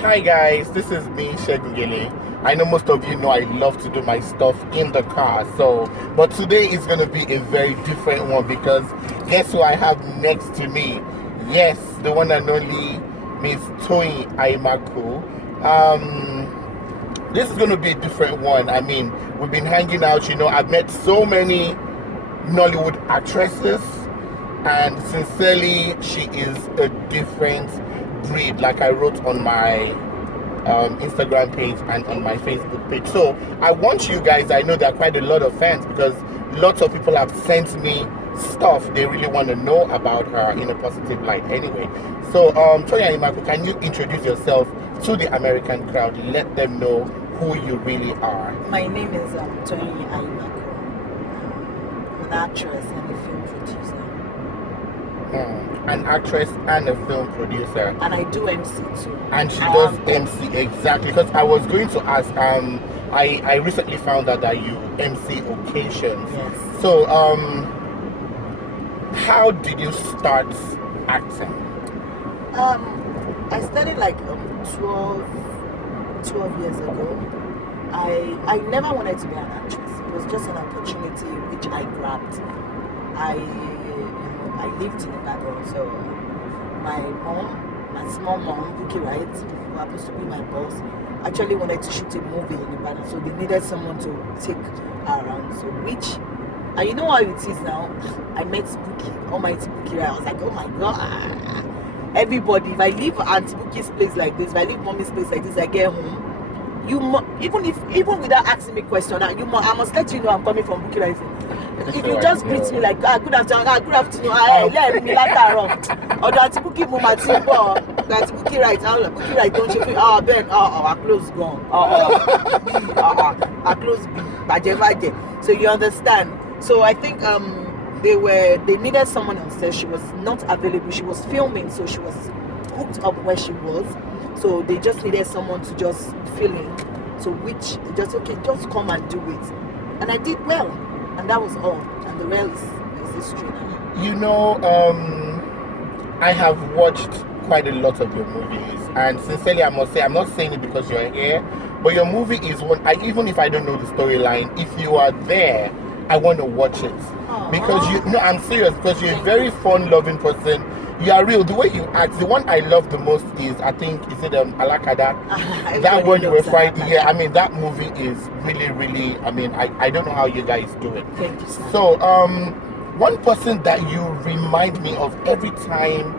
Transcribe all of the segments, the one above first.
Hi guys, this is me, Shegungele. I know most of you know I love to do my stuff in the car, but today is going to be a very different one because guess who I have next to me? Yes, the one and only Miss TOYIN AIMAKHU. This is going to be a different one. I mean, we've been hanging out, I've met so many Nollywood actresses, and sincerely, she is a different breed, like I wrote on my Instagram page and on my Facebook page. So I want you guys, I know there are quite a lot of fans because lots of people have sent me stuff they really want to know about her in a positive light anyway. So TOYIN AIMAKHU, can you introduce yourself to the American crowd? Let them know who you really are. My name is TOYIN AIMAKHU. I'm an actress and a film producer. An actress and a film producer. And I do MC too. And she does MC, exactly. Because I was going to ask, I recently found out that you MC occasions. Yes. So, how did you start acting? I started like 12 years ago. I never wanted to be an actress. It was just an opportunity which I grabbed. I lived in Ibadan, so my small mom, Buki Wright, who happens to be my boss, actually wanted to shoot a movie in Ibadan, so they needed someone to take her around. So and you know how it is now. I met Buki, Almighty Buki Wright. I was like, oh my god, everybody. If I leave Auntie Buki's place like this, if I leave Mommy's place like this, I get home. Even without asking me question, I must let you know I'm coming from Buki Wright. If you just greet me like good afternoon, let me later on. Or that Buki Muma Timbo, that Buki Wright, Buki Wright don't you feel Ben, our clothes gone. Our clothes be so you understand. So I think they needed someone on set. She was not available, she was filming, so she was hooked up where she was. So they just needed someone to just fill in. So just come and do it. And I did well. And that was all. And the rest is history now. I have watched quite a lot of your movies, and sincerely I must say, I'm not saying it because you're here, but your movie is one, even if I don't know the storyline, if you are there, I want to watch it. Aww. Because I'm serious, because you're a very fun-loving person. You are real. The way you act, the one I love the most is, I think, is it Alakada? That one you were fighting. Yeah, I mean, that movie is really, really, I mean, I don't know how you guys do it. Thank you, sir. So, one person that you remind me of every time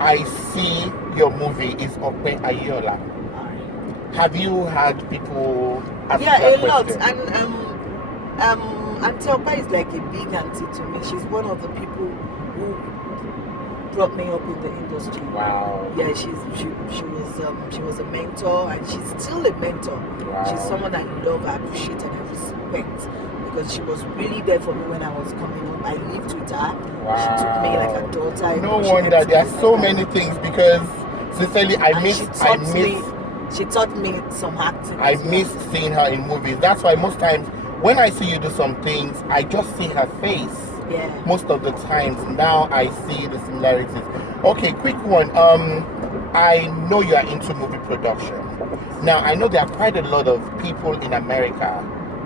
I see your movie is Ope Ayola. Have you had people ask that a question? lot. And Auntie Opa is like a big auntie to me. She's one of the people who brought me up in the industry. Wow. Yeah, she was a mentor, and she's still a mentor. Wow. She's someone I love, I appreciate, and I respect, because she was really there for me when I was coming up. I lived with her. Wow. She took me like a daughter. No wonder there are so many things, because sincerely she taught me some acting. I miss seeing her in movies. That's why most times when I see you do some things, I just see her face. Yeah. Most of the times now I see the similarities. Okay, quick one. I know you are into movie production. Now I know there are quite a lot of people in America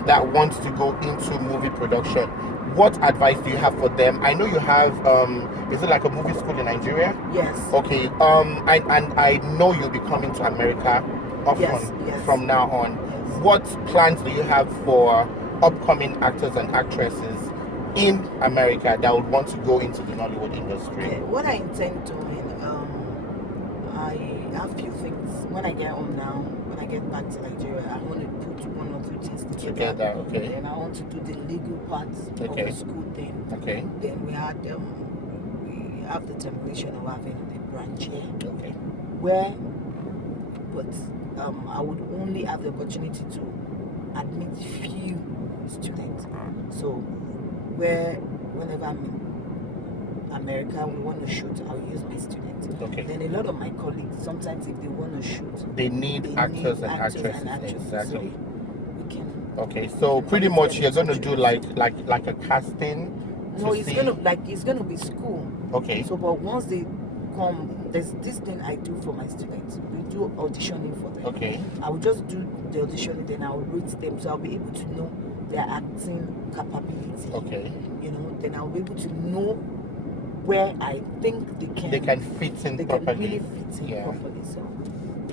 that want to go into movie production. What advice do you have for them? I know you have is it like a movie school in Nigeria? Yes. Okay. And I know you'll be coming to America often from now on. Yes. What plans do you have for upcoming actors and actresses in America that would want to go into the Nollywood industry? Okay, what I intend doing, I have a few things. When I get home now, when I get back to Nigeria, I want to put one or two things together. Okay. And I want to do the legal parts of the school thing. Okay. Then we have the temptation of having a branch here. Okay. But I would only have the opportunity to admit few students. So whenever I'm in America, we want to shoot, I'll use my students. Okay. Then a lot of my colleagues, sometimes if they want to shoot, they need actors and actresses. Exactly. So we can. Okay, so pretty much you're gonna do like a casting. No, it's gonna be school. Okay. So, but once they come, there's this thing I do for my students. We do do auditioning for them. Okay. I will just do the auditioning, then I will rate them, so I'll be able to know their acting capability. Okay. You know, then I'll be able to know where I think they can fit in they properly. can really fit in properly. So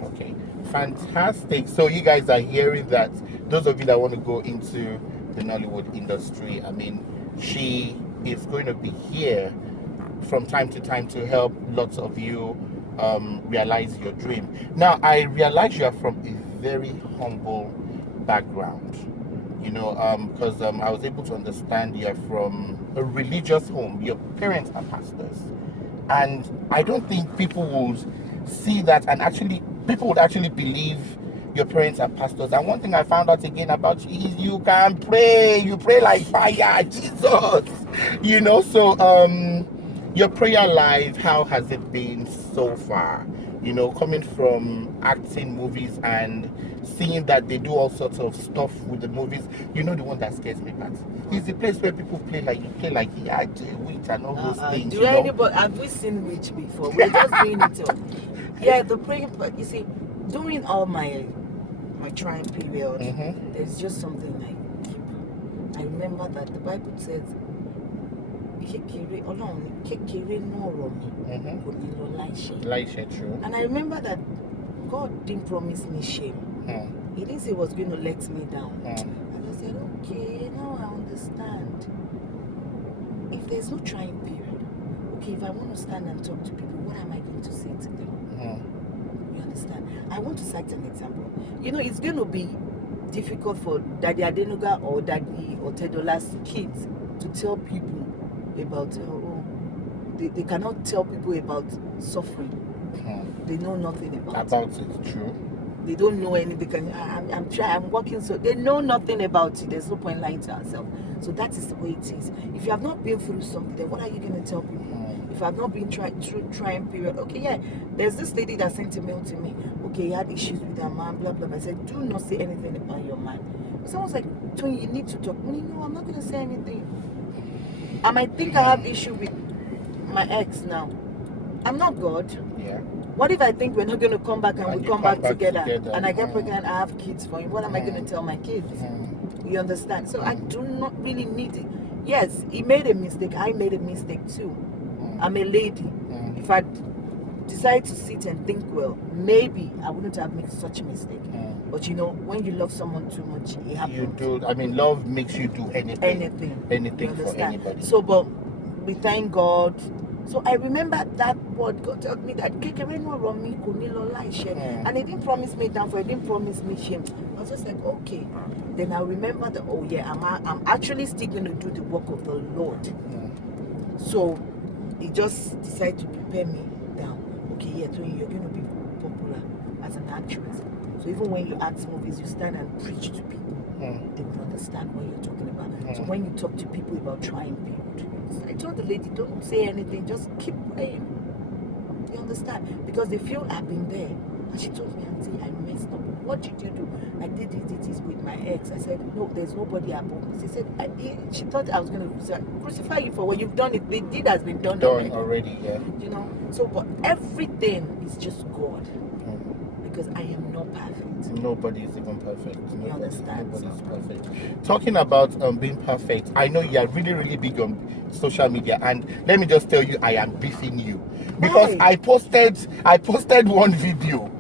okay, fantastic. So you guys are hearing that. Those of you that want to go into the Nollywood industry, I mean, she is going to be here from time to time to help lots of you realize your dream. Now, I realize you are from a very humble background, you know, because I was able to understand you're from a religious home. Your parents are pastors, and I don't think people would see that, and actually people would actually believe your parents are pastors. And one thing I found out again about you is you can pray. You pray like fire, Jesus. You know, so your prayer life, how has it been so far? You know, coming from acting movies and seeing that they do all sorts of stuff with the movies. You know, the one that scares me, but it's the place where people play like yeah, witch and all those things. Do anybody have we seen witch before? We're just doing it all. Yeah, the praying, but you see, during all my trying period, there's just something I remember that the Bible says, true. and I remember that God didn't promise me shame. He didn't say he was going to let me down. And I said, okay, now I understand. If there's no trying period, okay, if I want to stand and talk to people, what am I going to say to them? You understand? I want to cite an example. You know, it's going to be difficult for Daddy Adenuga or Daddy Otedola's kids to tell people about, they cannot tell people about suffering. They know nothing about it. True. They don't know anything. I'm working, so they know nothing about it. There's no point lying to ourselves. So that is the way it is. If you have not been through something, then what are you going to tell people? If I've not been through trying period, okay, yeah. There's this lady that sent a mail to me. Okay, he had issues with her man, blah blah blah. I said, do not say anything about your man. Someone's like, Tony, you need to talk. No, I'm not going to say anything. I might think I have issue with my ex now. I'm not God. Yeah. What if I think we're not going to come back and we come back together and I get pregnant and I have kids for him? What am I going to tell my kids? You understand? So I do not really need it. Yes, he made a mistake. I made a mistake too. I'm a lady. If I decide to sit and think well, maybe I wouldn't have made such a mistake. But you know, when you love someone too much, it happens. You do. I mean, love makes you do anything. Anything for anybody. So, but we thank God. So I remember that word God told me that and he didn't promise me down for, he didn't promise me shame. I was just like, okay. Then I remember that, oh yeah, I'm actually still going to do the work of the Lord. So he just decided to prepare me down. Okay, yeah, Tony, you're going to be popular as an actress. So even when you act movies, you stand and preach to people. They will understand what you're talking about. So when you talk to people about trying period, I told the lady, don't say anything, just keep praying. You understand? Because they feel I've been there. And she told me, Auntie, I messed up. What did you do? I did this with my ex. I said, no, there's nobody above me. She said, she thought I was going to crucify you for what you've done. The deed has been done already. Yeah. You know? So, but everything is just God. Because I am not perfect. Nobody is even perfect. You understand? Nobody's perfect. Talking about being perfect, I know you are really, really big on social media, and let me just tell you, I am beefing you because I posted one video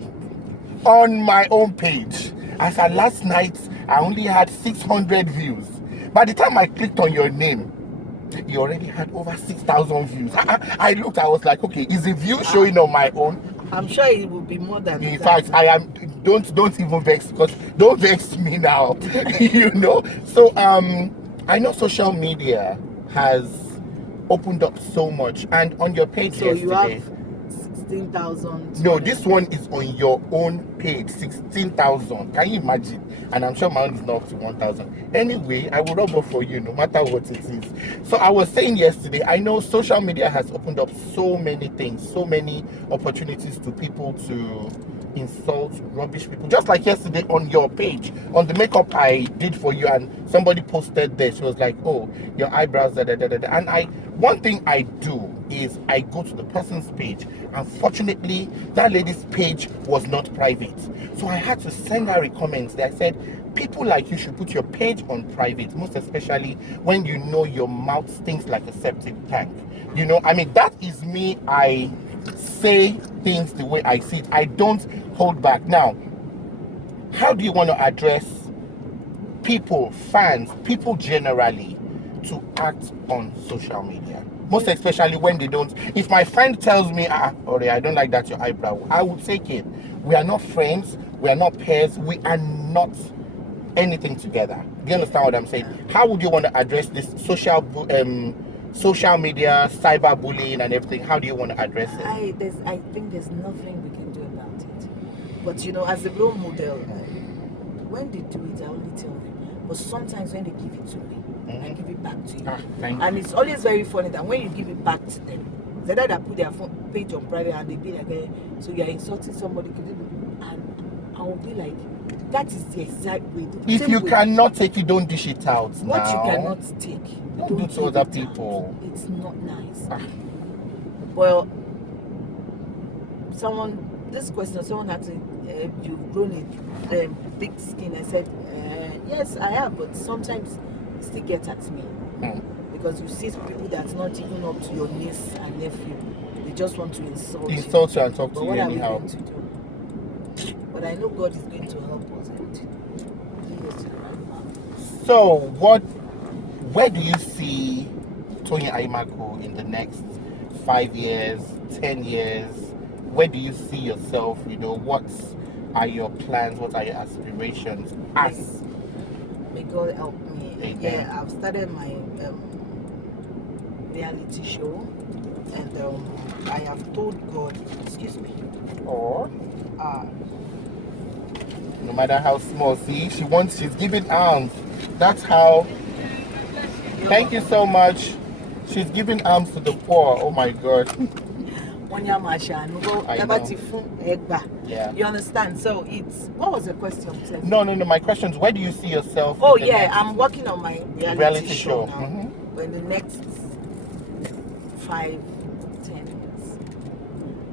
on my own page. I said last night I only had 600 views. By the time I clicked on your name, you already had over 6,000 views. I looked, I was like, okay, is the view showing on my own? I'm sure it will be more than in fact, I am. Don't even vex, because don't vex me now. You know. So I know social media has opened up so much, and on your page yesterday, you have 16,000. No, this one is on your own page, 16,000. Can you imagine? And I'm sure my own is not up to 1,000. Anyway, I will rub off for you no matter what it is. So I was saying yesterday, I know social media has opened up so many things, so many opportunities to people to insult, rubbish people. Just like yesterday on your page, on the makeup I did for you, and somebody posted there, she was like, oh, your eyebrows, da, da, da, da, da. And one thing I do is I go to the person's page. Unfortunately, that lady's page was not private. So I had to send her a comment that I said, people like you should put your page on private, most especially when you know your mouth stinks like a septic tank. You know, I mean, that is me. I say things the way I see it. I don't hold back. Now, how do you want to address people, fans, people generally to act on social media? Most especially when they don't. If my friend tells me, Ore, I don't like that your eyebrow, I will take it. We are not friends, we are not peers, we are not anything together. Do you understand what I'm saying? How would you want to address this social media, cyberbullying and everything? How do you want to address it? I think there's nothing we can do about it. But you know, as a role model, when they do it, I only tell them. But sometimes when they give it to me, I give it back to you. And it's always very funny that when you give it back to them, they that put their phone page on private and they be like, so you're insulting somebody, and I'll be like, that is the exact way. If you cannot take it, don't dish it out. What you cannot take, don't do to other people. It's not nice. Well, this question, someone had to, you've grown a big skin. I said, yes, I have, but sometimes it still gets at me. Because you see people that's not even up to your niece and nephew. They just want to insult you and talk to you anyhow. What are we going to do? But I know God is going to help us and lead us to the right path. So, where do you see TOYIN AIMAKHU in the next 5 years, 10 years? Where do you see yourself? You know, what are your plans? What are your aspirations? May God help me. Amen. Yeah, I've started my reality show, and I have told God, excuse me. Or no matter how small, see, she's giving alms. That's how. Thank you so much. She's giving alms to the poor. Oh my God. Yeah. You understand? So what was the question? No. My question is, where do you see yourself? Oh yeah, I'm working on my reality show now. Mm-hmm. But in the next 5-10 years,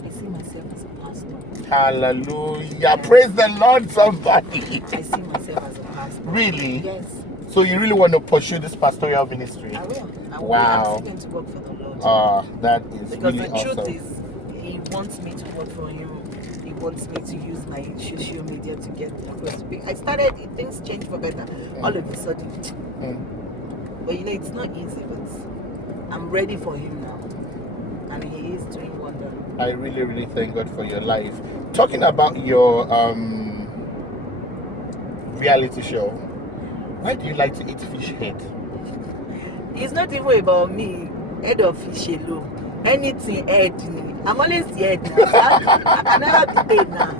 I see myself as a pastor. Hallelujah. Praise the Lord, somebody. I see myself as a pastor. Really? Yes. So you really want to pursue this pastoral ministry? I will. Wow. I'm still going to work for the Lord. That is because really the truth awesome. is, He wants me to work for Him. He wants me to use my social media to get across. I started, things changed for better. All of a sudden. But you know, it's not easy, but I'm ready for Him now. And He is doing wonders. I really, really thank God for your life. Talking about your reality show, why do you like to eat fish head? It's not even about me, head of fish alone. Anything head, I'm always the head now. I can never be head now.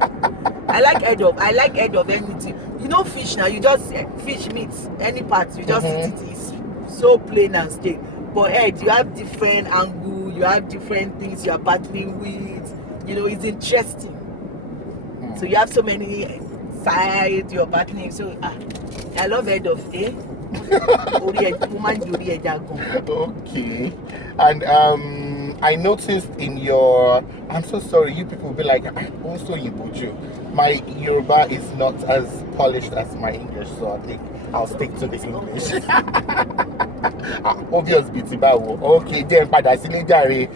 I like head of anything. You know fish now, you just fish meat, any part, you just eat it. It's so plain and straight. But head, you have different angle, you have different things you are battling with. You know, it's interesting. So you have so many sides you're battling. So I love head of Okay. And I noticed in your, I'm so sorry, you people will be like, also Ibuju. My Yoruba is not as polished as my English, so I think I'll stick to the English. Obvious Bitibawo. Okay, then pada sile jare.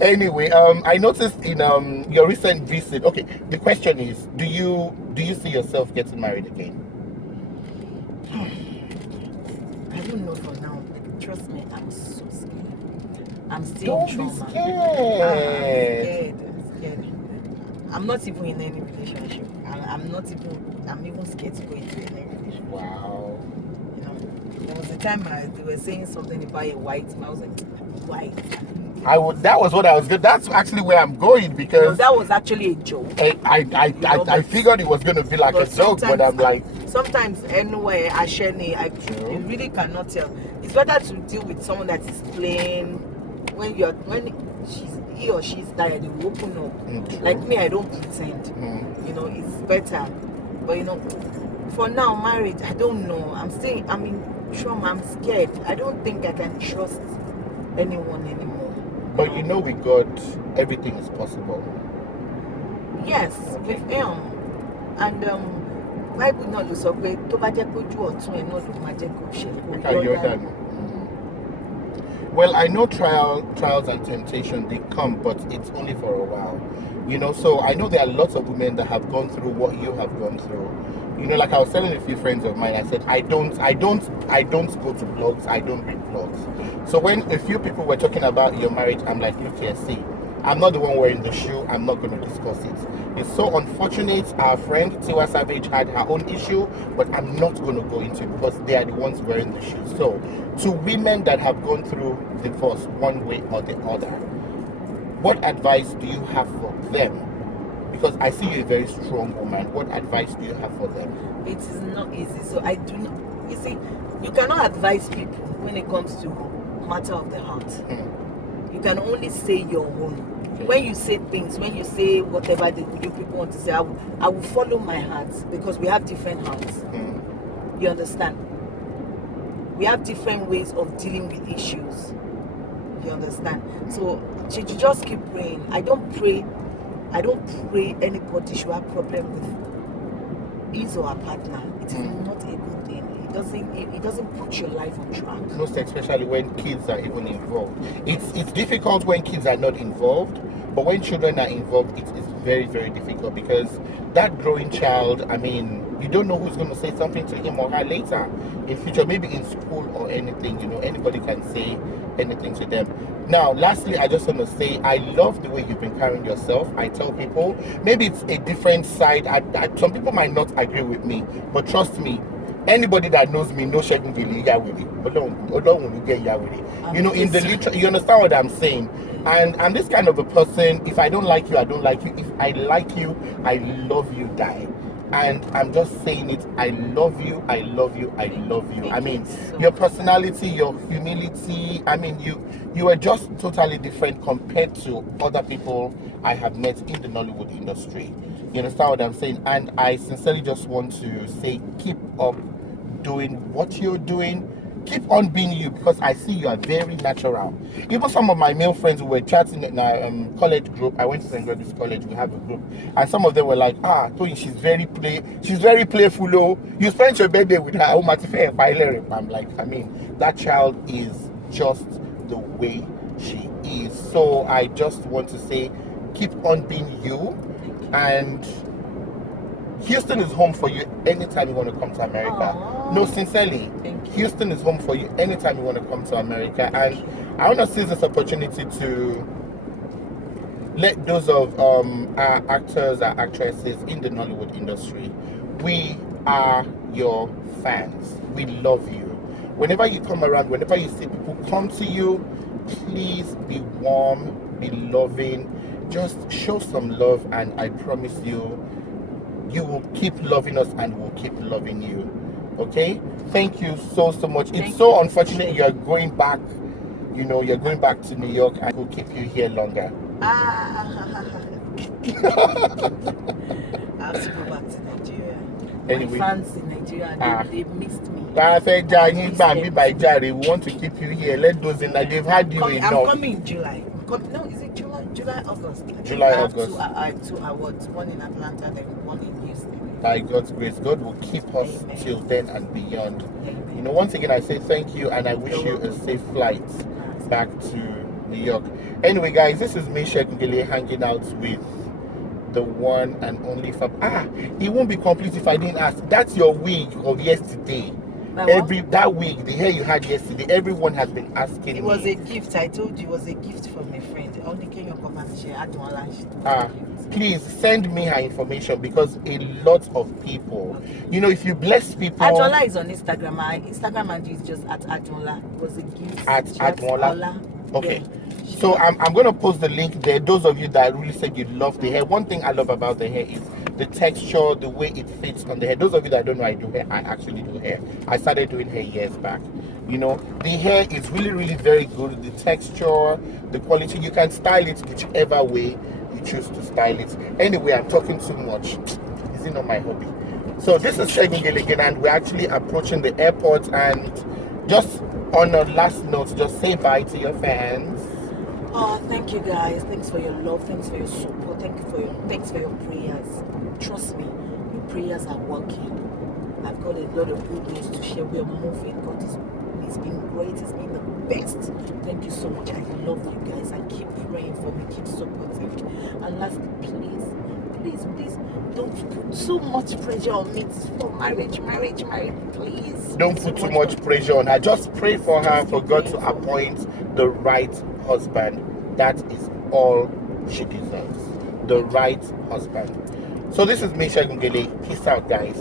Anyway, I noticed in your recent visit. Okay, the question is, do you see yourself getting married again? I don't know for now. Trust me, I'm so scared. I'm still Don't in be trauma. scared. I'm scared. I'm not even in any relationship. I'm even scared to go into any relationship. Wow. You know, there was a time they were saying something about a white man. I was like, white? That was what I was good. That's actually where I'm going, because that was actually a joke. I figured it was going to be like a joke, but I'm like, sometimes anyway, you really cannot tell. It's better to deal with someone that is playing. When he or she's tired, they will open up. Like me, I don't pretend. You know, it's better. But you know, for now, marriage, I don't know. I'm trauma. I'm scared. I don't think I can trust anyone anymore. But you know, with God, everything is possible. Yes, with him. And Bible náà ló sọ pé tó bá jẹ́ kójú ọ̀tún ẹ̀ náà ló máa jẹ́ kó ṣe Well, I know trials and temptation, they come, but it's only for a while. You know, so I know there are lots of women that have gone through what you have gone through. You know, like I was telling a few friends of mine, I said, I don't go to blogs, I don't read blogs. So when a few people were talking about your marriage, I'm like, look here, see, I'm not the one wearing the shoe, I'm not going to discuss it. It's so unfortunate. Our friend Tiwa Savage had her own issue, but I'm not going to go into it because they are the ones wearing the shoe. So, to women that have gone through divorce one way or the other, what advice do you have for them? Because I see you're a very strong woman. What advice do you have for them? It is not easy. So I do not. You see, you cannot advise people when it comes to matter of the heart. You can only say your own. When you say things, when you say whatever you people want to say, I will follow my heart because we have different hearts. You understand? We have different ways of dealing with issues. You understand? So you just keep praying. I don't pray anybody should have problem with his or her partner. It is not a good thing. It doesn't put your life on track. Most especially when kids are even involved. It's difficult when kids are not involved, but when children are involved, it is very, very difficult because that growing child, I mean, you don't know who's going to say something to him or her later in future, maybe in school or anything. You know, anybody can say anything to them. Now, lastly, I just want to say I love the way you've been carrying yourself. I tell people, maybe it's a different side. Some people might not agree with me, but trust me, anybody that knows me knows Shegun Gele Yawere. You know, in the literal, you understand what I'm saying? And I'm this kind of a person. If I don't like you, I don't like you. If I like you, I love you, die. And I'm just saying it. I love you. I love you. I love you. I mean, your personality, your humility. I mean, you are just totally different compared to other people I have met in the Nollywood industry. You understand what I'm saying? And I sincerely just want to say, keep up doing what you're doing. Keep on being you because I see you are very natural. Even some of my male friends who were chatting in our college group, I went to St. Gregory's College, we have a group, and some of them were like, Toyin, she's very playful. Oh, you spent your birthday with her. I'm like, I mean, that child is just the way she is. So I just want to say, keep on being you, and Houston is home for you anytime you want to come to America. Aww. No, sincerely, Houston is home for you anytime you want to come to America. And I want to seize this opportunity to let those of our actors, our actresses in the Nollywood industry, we are your fans. We love you. Whenever you come around, whenever you see people come to you, please be warm, be loving. Just show some love, and I promise you, you will keep loving us and we'll keep loving you. Okay? Thank you so much. It's so unfortunate you're going back. You know, you're going back to New York, and we'll keep you here longer. I have to go back to Nigeria. Anyway, my fans in Nigeria, they missed me. We want to keep you here. Let those in that they've had you enough. I'm coming in July. No, is it July? August. August. I have two awards, one in Atlanta, then one in Houston. By God's grace, God will keep us till then and beyond. Amen. You know, once again, I say thank you, and I wish you a safe flight back to New York. Anyway, guys, this is me, Shegun Gele, hanging out with the one and only Fab. It won't be complete if I didn't ask. That's your wig of yesterday. That wig, the hair you had yesterday, everyone has been asking me. It was a gift. I told you it was a gift from a friend. Only can you come and share? I don't like please send me her information because a lot of people, you know, if you bless people. Adola is on Instagram. My Instagram handle is just at Adola. It was a gift. At Adola. Okay. Yeah. So I'm going to post the link there. Those of you that really said you love the hair. One thing I love about the hair is the texture, the way it fits on the hair. Those of you that don't know I do hair, I actually do hair. I started doing hair years back. You know, the hair is really, really very good. The texture, the quality, you can style it whichever way you choose to style it. Anyway, I'm talking too much. Is it not my hobby? So this is Shegun Gele, and we're actually approaching the airport, and just on a last note, just say bye to your fans. Oh, thank you guys. Thanks for your love. Thanks for your support. Thanks for your prayers. Trust me, your prayers are working. I've got a lot of good news to share. We are moving. God is it's been great. It's been the best. Thank you so much. I love you guys. I keep praying for me. Keep supporting me. And lastly, please, don't put too much pressure on me for marriage. Please. Don't put too much pressure on her. Just pray for her for God to appoint the right husband. That is all she deserves. The right husband. So this is Misha Gungele. Peace out, guys.